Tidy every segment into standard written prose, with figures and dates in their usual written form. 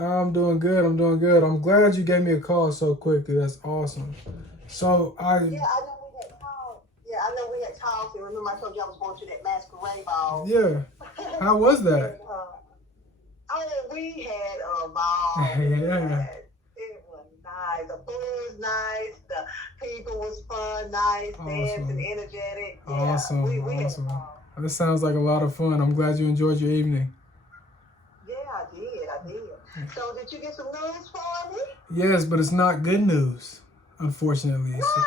I'm doing good. I'm doing good. I'm glad you gave me a call so quickly. That's awesome. So Yeah, I know we had talked. Yeah, I know we had talked. And remember, I told you I was going to that masquerade ball. yeah. How was and that? oh, we had a ball, Yeah. man. It was nice. The food was nice. The people was fun, nice, dancing, Awesome. energetic. Yeah, Awesome. we had a Awesome. ball. This sounds like a lot of fun. I'm glad you enjoyed your evening. Yeah, I did. I did. So, did you get some news for me? Yes, but it's not good news, unfortunately. So, Nah.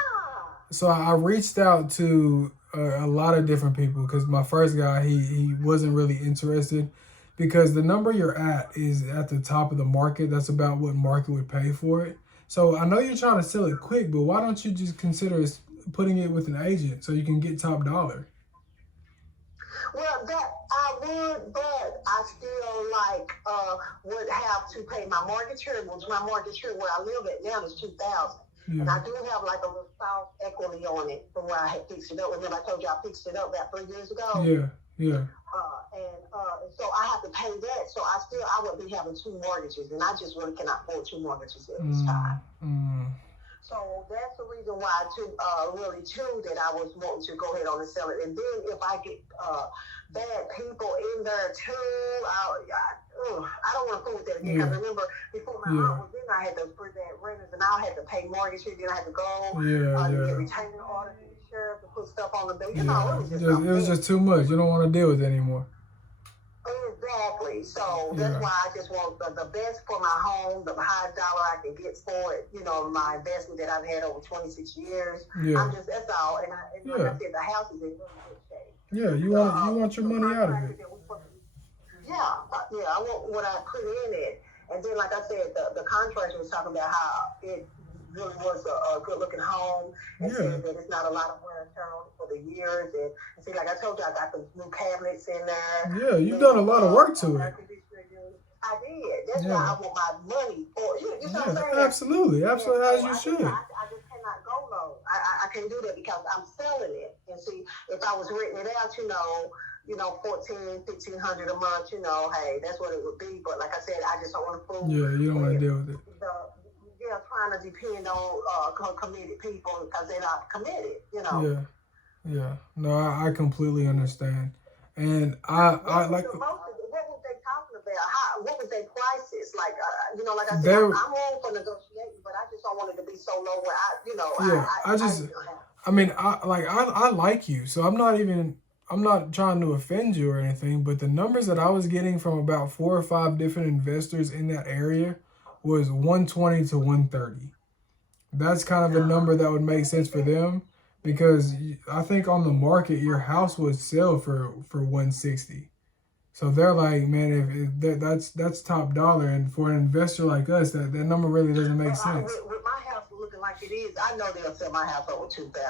so I reached out to a lot of different people because my first guy, he wasn't really interested because the number you're at is at the top of the market. That's about what market would pay for it. So I know you're trying to sell it quick, but why don't you just consider putting it with an agent so you can get top dollar? Well, that I would, but I still would have to pay my mortgage here. Which my mortgage here where I live at now is 2,000, Yeah, and I do have like a little soft equity on it from where I had fixed it up. Remember, I told you I fixed it up about 3 years ago. yeah, yeah. And so I have to pay that. So I would be having two mortgages, and I just really cannot afford two mortgages at this Mm, time. mm, So that's the reason why, really too, that I was wanting to go ahead on and sell it. And then if I get bad people in there too, I don't want to fool with that again. yeah, Because remember, before my yeah, aunt was in, I had those pretty bad renters, and I had to pay mortgage fee. Then I had to go yeah, to get yeah, retaining orders from the sheriff to put stuff on the bill. You know, yeah. it was just a It was mess. just too much. You don't want to deal with it anymore. Exactly. So that's Yeah, why I just want the best for my home, the highest dollar I can get for it. You know, my investment that I've had over 26 years. yeah, That's all. And like yeah, I said, the house is in really good shape. yeah. You want your The money out of contractor it. that we put, yeah, I want what I put in it. And then, like I said, the contractor was talking about how it really was a good looking home, and Yeah, said that it's not a lot of wear and tear on it for the years. And see, like I told you, I got the new cabinets in there, yeah. You've done a new lot of work to air it. conditioner unit. I did. That's why Yeah, I want my money for you know what yeah. I'm saying? Absolutely, And absolutely. so As you should. I just cannot go low. I can't do that because I'm selling it. And see, if I was renting it out, 1400, 1500 a month, hey, that's what it would be. But like I said, I just don't want to fool Yeah, you don't want with to deal with it. the trying to depend on committed people because they're not committed. Yeah, yeah. No, I completely understand. And I like What was they talking about? What was their prices? Like I said, there. I'm all for negotiating, but I just don't want it to be so low where Yeah, I still have. I mean, I like you, so I'm not trying to offend you or anything, but the numbers that I was getting from about 4 or 5 different investors in that area was 120 to 130. That's kind of a number that would make sense for them because I think on the market your house would sell for 160. So they're like, man, that's top dollar, and for an investor like us, that number really doesn't make sense. With my house looking like it is, I know they'll sell my house over 200.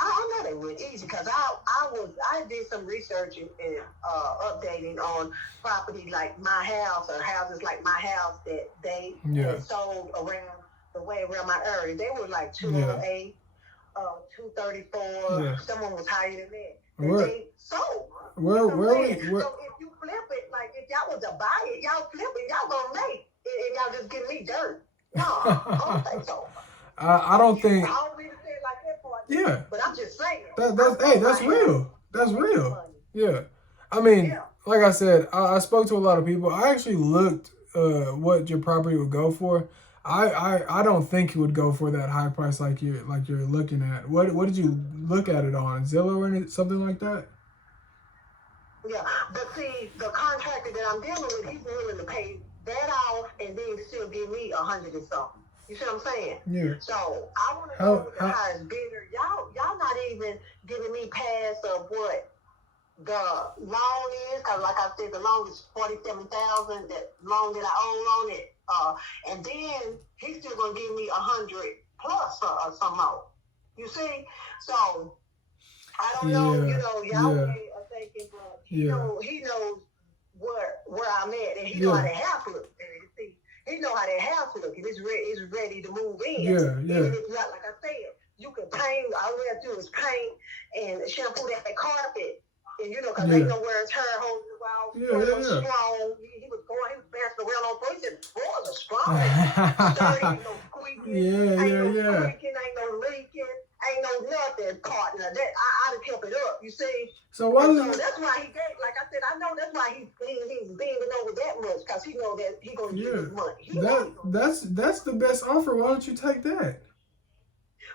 I know they would easy because I did some research and updating on property like my house or houses like my house that they Yeah, had sold around the way around my area. They were like yeah, 208, 234. yeah. Someone was higher than that. And Where they sold. You where know what I'm where we saying? where So if you flip it, like if y'all was to buy it, y'all flip it, y'all gonna make and y'all just give me dirt. No, I don't think so. I don't think. I don't mean to say it like that part, Yeah, but I'm just saying. that's I hey, want my that's house real. That's worth the real. money. Yeah, I mean, Yeah. like I said, I spoke to a lot of people. I actually looked what your property would go for. I don't think it would go for that high price like you're looking at. What did you look at it on Zillow or something like that? Yeah, but see, the contractor that I'm dealing with, he's willing to pay that off and then still give me 100 and something. You see what I'm saying? Yeah. So I want to go How with the how highest bidder. Y'all not even giving me past of what the loan is, because like I said, the loan is 47,000. That loan that I own on it, and then he's still gonna give me 100 plus or some more. You see, so I don't know, yeah, Yahweh yeah, are thinking, but yeah, he knows where I'm at, and he know how yeah, that house look. And see, he know how that house look, and it's ready to move in. yeah, yeah, Even if not, like I said, you can paint. All we have to do is paint and shampoo that carpet, and because yeah, ain't no wear and tear holding the wall. yeah, Floor yeah, was yeah. strong. He was bouncing around on floor. He said strong. Sturdy, ain't no squeaking, ain't no squeaking, ain't no leaking, ain't no nothing, partner. That I'd have kept it up, you see. So why so that's why he gave, like I said, I know that's why he's bending over that much, because he know that he gonna get his money. That's the best offer. Why don't you take that?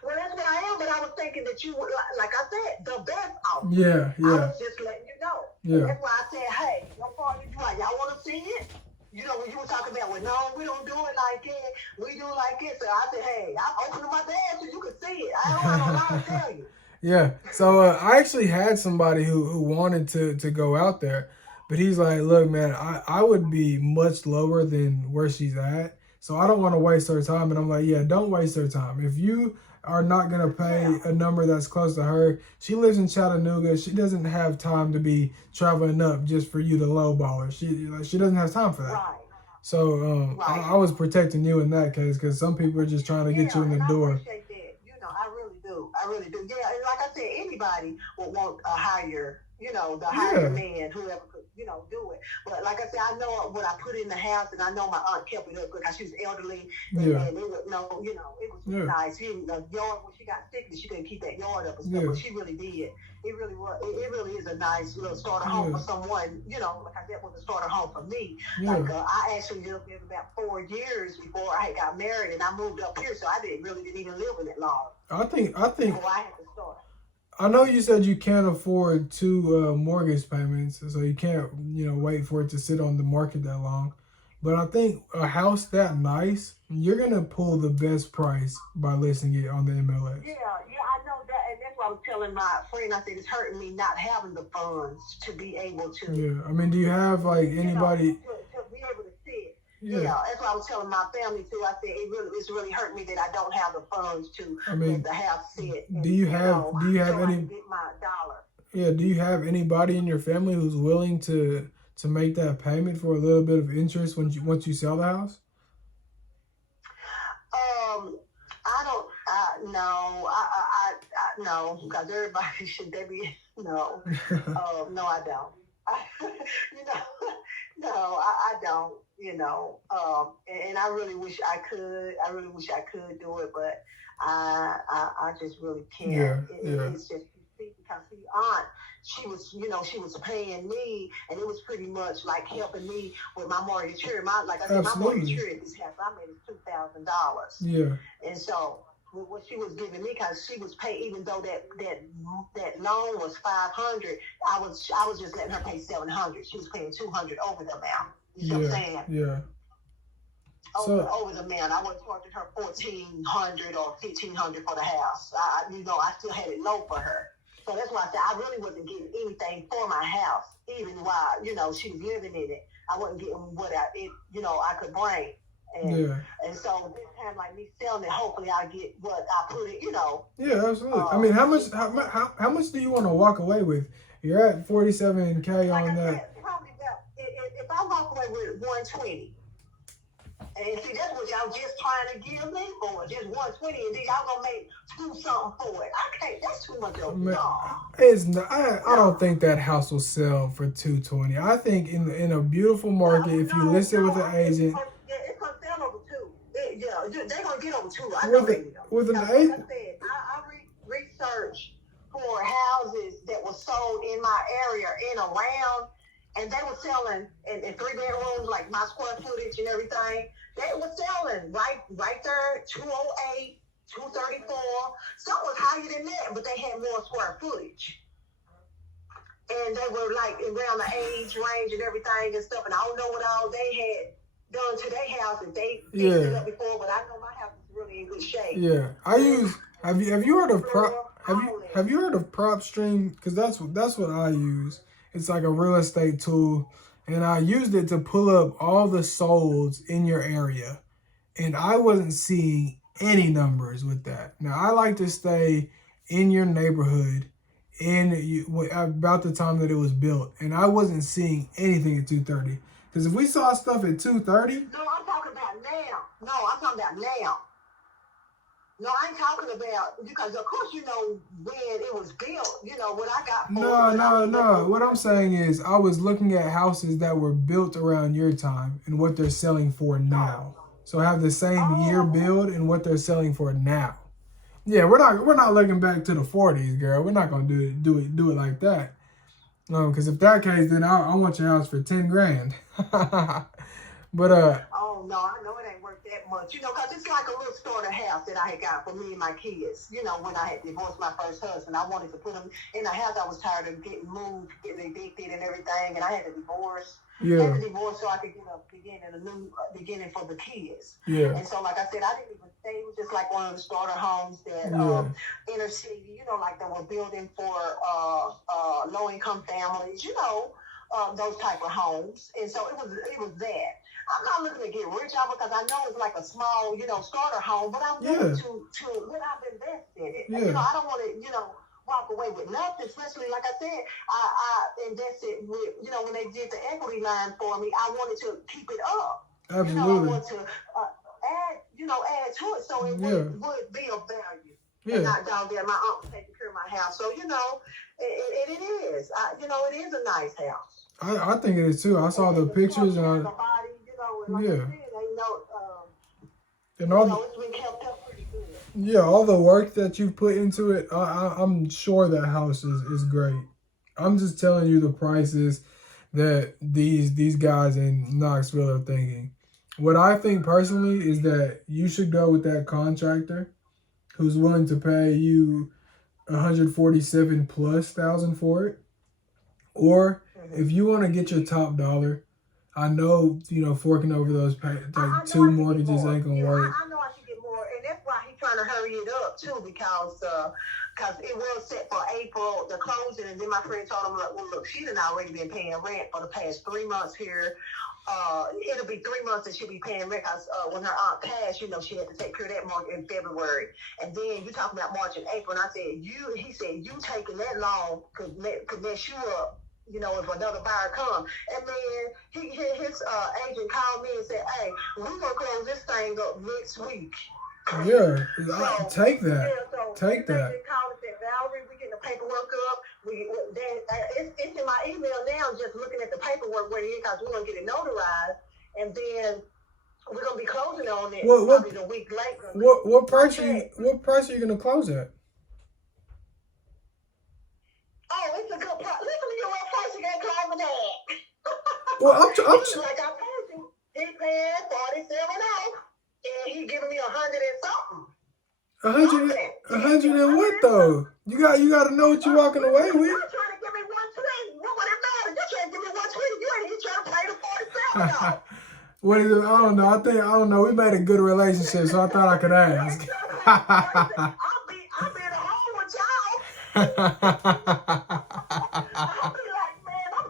Well, that's what I am, but I was thinking that you would, like I said, the best offer. Yeah. I was just letting you know. Yeah. That's why I said, hey, what part you like? Y'all want to see it? You know, when you were talking about, well, no, we don't do it like that. We do it like this. So I said, hey, I'm opening my bag so you can see it. I don't have no lie to tell you. Yeah. So I actually had somebody who wanted to go out there, but he's like, look, man, I would be much lower than where she's at. So I don't want to waste her time. And I'm like, yeah, don't waste her time. If you are not going to pay a number that's close to her, she lives in Chattanooga. She doesn't have time to be traveling up just for you to lowball her. She doesn't have time for that. Right. So I was protecting you in that case, because some people are just trying to get you in the door. I appreciate that. You know, I really do. Yeah, and like I said, anybody would want a higher, the higher man, whoever could, do it. But like I said, I know what I put in the house, and I know my aunt kept it up because she was elderly, and it was it was nice. The yard, when she got sick, she couldn't keep that yard up and stuff, but she really did. It really was. It really is a nice little starter home for someone. Like I said, was a starter home for me. Like I actually lived there about 4 years before I got married, and I moved up here, so I didn't even live in it long. I think. Before I had to start. I know you said you can't afford 2 mortgage payments, so you can't, wait for it to sit on the market that long. But I think a house that nice, you're gonna pull the best price by listing it on the MLS. Yeah, I know that, and that's what I'm telling my friend. I said it's hurting me not having the funds to be able to. Yeah, I mean, do you have like anybody? To be able to see it. Yeah, that's what I was telling my family too. I said it's really hurt me that I don't have the funds to let the house sit. Do you have any? Get my dollar. Yeah, do you have anybody in your family who's willing to make that payment for a little bit of interest once you sell the house? I don't. No, because everybody should. They be no. No, I don't. No, I don't. And I really wish I could. I really wish I could do it, but I just really can't. It's just because the aunt, she was paying me, and it was pretty much like helping me with my mortgage here. Like I said, my mortgage here at this house, I made it $2,000. Yeah. And so what she was giving me, because she was paying, even though that loan was $500, I was just letting her pay $700. She was paying $200 over the amount. You know what I'm saying? Yeah. Over the amount. I wasn't charging her $1,400 or $1,500 for the house. I still had it low for her. So that's why I said I really wasn't getting anything for my house, even while she was living in it. I wasn't getting what I could bring. And so this time, like me selling it, hopefully I get what I put it, Yeah, absolutely. I mean, how much do you want to walk away with? You're at $47K on that. Said, probably about, if I walk away with $120, and see, that's what y'all just trying to give me for, just $120, and then y'all gonna make $2 something for it. I can't. That's too much of It's not. I don't think that house will sell for $220. I think in a beautiful market, if you list it with an agent. It's gonna sell over $2. They're gonna get over $2. I know they will. With an Like agent. I said, I researched for houses that were sold in my area and around, and they were selling in 3 bedrooms, like my square footage and everything. They were selling right there, 208, 234. Some was higher than that, but they had more square footage. And they were like around the age range and everything and stuff. And I don't know what all they had done to their house if they fixed it up before, but I know my house is really in good shape. Yeah, I use. Have you heard of Have you heard of PropStream? Because that's what I use. It's like a real estate tool, and I used it to pull up all the solds in your area, and I wasn't seeing any numbers with that. Now I like to stay in your neighborhood about the time that it was built, and I wasn't seeing anything at 230. Because if we saw stuff at 230, no, I'm talking about now. No, I'm talking about now. No, I ain't talking about, because of course when it was built, what I got for No. What I'm saying is I was looking at houses that were built around your time and what they're selling for now. So have the same year Oh, build and what they're selling for now. Yeah, we're not looking back to the 40s, girl. We're not gonna do it like that. Because if that case, then I want your house for 10 grand. But oh no, I know it ain't worth that much. You know, cause it's like a little starter house that I had got for me and my kids. You know, when I had divorced my first husband, I wanted to put them in a house. I was tired of getting moved, getting evicted, and everything, and I had to divorce. Had yeah, to divorce so I could get a new beginning for the kids. yeah, And so, like I said, I didn't even stay. It was just like one of the starter homes that yeah, inner city, you know, like they were building for low income families. You know, those type of homes. And so it was that. I'm not looking to get rich out because I know it's like a small, you know, starter home, but I'm willing yeah, to when I've invested in it. And, you yeah, know, I don't want to, you know, walk away with nothing, especially like I said, I invested with, you know, when they did the equity line for me, I wanted to keep it up. You know, I absolutely. want to add to it so it Yeah, would be of value. And yeah. not down there, my uncle taking care of my house. So, you know, it is. You know, it is a nice house. I think it is too. I saw And the the pictures structure and and the body, you know, and like I yeah, said, they know, and all the, it's been kept up pretty good. yeah, all the work that you put into it. I'm sure that house is great. I'm just telling you the prices that these guys in Knoxville are thinking. What I think personally is that you should go with that contractor who's willing to pay you 147 plus thousand for it. Or if you want to get your top dollar, I know forking over those I like know two I should get mortgages more. ain't gonna Yeah, work. I know I should get more, and that's why he's trying to hurry it up too, because it was set for April the closing, and then my friend told him, well, look, she done already been paying rent for the past 3 months here. It'll be 3 months that she'll be paying rent because when her aunt passed, you know, she had to take care of that mortgage in February, and then you talking about March and April, and I said, he said, you taking that long could mess you up. You know, if another buyer comes. And then his agent called me and said, hey, we're going to close this thing up next week. Yeah, So, take that. yeah, so Take his that. agent called and said, Valerie, we getting the paperwork up. It's in my email now, just looking at the paperwork where it is, because we're going to get it notarized. And then we're going to be closing on it probably the week later. What price are you gonna close at? Oh, it's a good price. Listen to your what price you got closing at. Well, Like I told you, he paying 47 off, and he giving me 100 and something. a hundred and what though? You got to know what you're walking away with. You're trying to give me 120. What would it matter? You're trying to give me 120. You ain't even trying to pay the 47 off. What is it? I don't know. I don't know. We made a good relationship, so I thought I could ask. I'll be in the home with y'all. I'll be like, man, I'm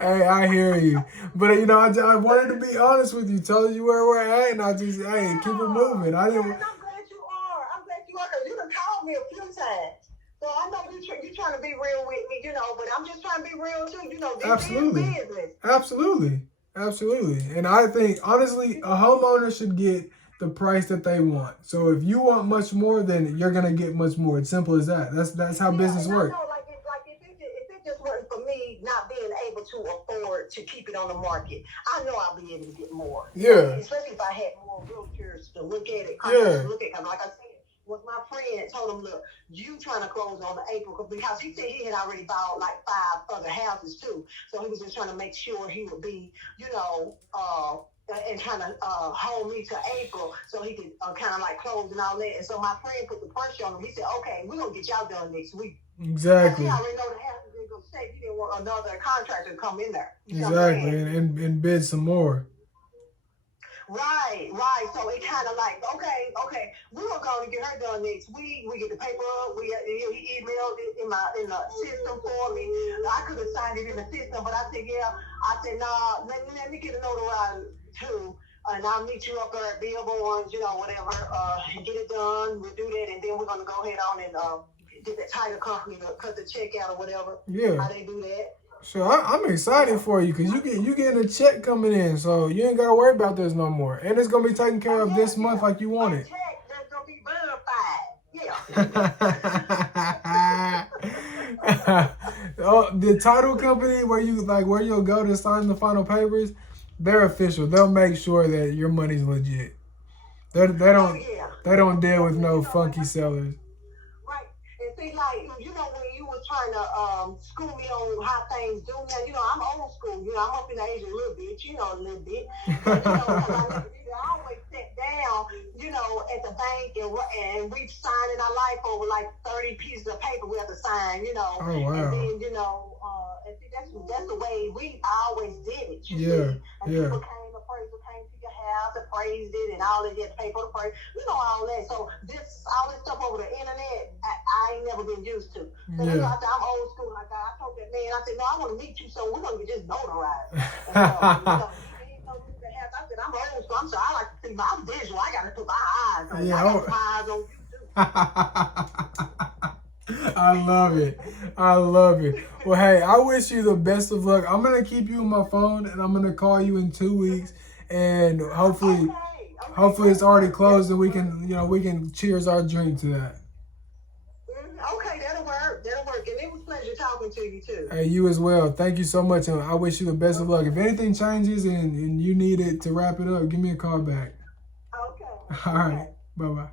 Hey, I hear you, but I wanted to be honest with you, telling you where we're at, and I just keep it moving. I didn't. And I'm glad you are. I'm glad you are, because you done called me a few times. So I know you're trying to be real with me, you know, but I'm just trying to be real too. You know, this Absolutely. is business. Absolutely. And I think honestly, a homeowner should get the price that they want. So if you want much more, then you're gonna get much more. It's simple as that. That's how business works. I know, if it just wasn't for me not being able to afford to keep it on the market, I know I'll be able to get more. Yeah. Especially if I had more realtors to look at it, Yeah. because like I said, was my friend told him, look, you trying to close on April, because he said he had already bought like 5 other houses too. So he was just trying to make sure he would be, and kind of hold me to April so he could kind of like close and all that. And so my friend put the pressure on him. He said, okay, we're going to get y'all done next week. Exactly. He already know the house is going to stay. He didn't want another contractor to come in there. Exactly. And bid some more. Right. So it kind of like, okay, we're gonna get her done next week. We get the paper up. He emailed it in the system for me. I could have signed it in the system, but I said, nah, let me get a notarized too. And I'll meet you up there at Billboard, whatever, get it done. We'll do that, and then we're gonna go ahead on and get the title company to cut the check out or whatever. Yeah. How they do that. So I'm excited for you, because you getting a check coming in, so you ain't gotta worry about this no more, and it's gonna be taken care of this month like you want it. Check that's gonna be verified. Yeah. The title company where you'll go to sign the final papers, they're official. They'll make sure that your money's legit. They Oh don't yeah. they don't deal with You no know, like funky sellers. right. And see, like, you know, when you was trying to school me on how things do now, you know, I'm old school. You know, I'm up in the age a little bit, you know, a little bit. But, you know, because I never did it, I always sat down, you know, at the bank and we signing our life over like 30 pieces of paper we have to sign, you know. Oh wow. And then, you know, and see, that's the way I always did it, you Yeah, see. And yeah. people appraiser came to your house, appraised it, and all that, you had to pay for the appraisal. You know, all that. So all this stuff over the internet, I ain't never been used to. So you know, Yeah. I'm old school like that. I told that man, I said, no, I want to meet you, so we're gonna just notarize. And you know, he didn't know me to have. I said, I'm old school. I'm sorry, I like to see I'm visual. I gotta put my eyes on. Yeah, I got my eyes on you too. I love it. I love it. Well, hey, I wish you the best of luck. I'm gonna keep you on my phone, and I'm gonna call you in 2 weeks, and hopefully, hopefully it's already closed, and we can cheers our drink to that. Okay, that'll work. That'll work. And it was a pleasure talking to you too. Hey, you as well. Thank you so much, and I wish you the best of luck. If anything changes and you need it to wrap it up, give me a call back. Okay. All right. Bye bye.